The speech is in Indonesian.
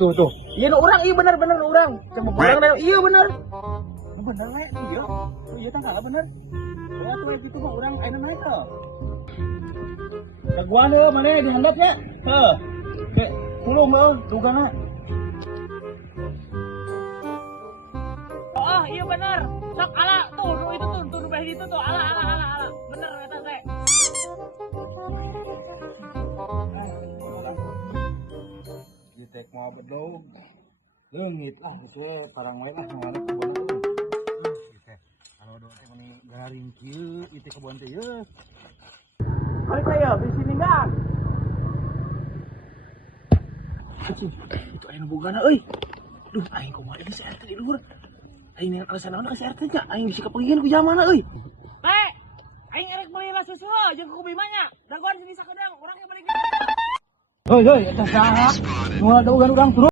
Tuh. Iya orang, iya bener orang. Coba pulang dah. Iya bener. Bener nih, iya. Iya tah kalah bener. Ya tuh gitu mah orang ayeuna naik tuh. Daguan heuh maneh dihandap nya. Heuh. Ke kulung heuh dugana. Oh iya bener. Sok ala tuh itu tuh beh itu tuh ala. Bener eta teh. Ditek mau bedog. Leungit lah sesuai parang we lah ngarep kebon euy. Kalau do teh meni garing kieu ieu teh kebon teh yeuh. Kali saya di sini enggak. Itu aya nu bogana euy. Duh aing kumaha ini si RT di luhur. Aing nengok alasan naon ka si RT nya. Aing bisi kapanggihan ku jamana euy. Teh, aing erek melihara susu jeung ku bimanya. Daguan sini sakedeung, urang yang balik. Heuy eta saha? Nu ada urang turun.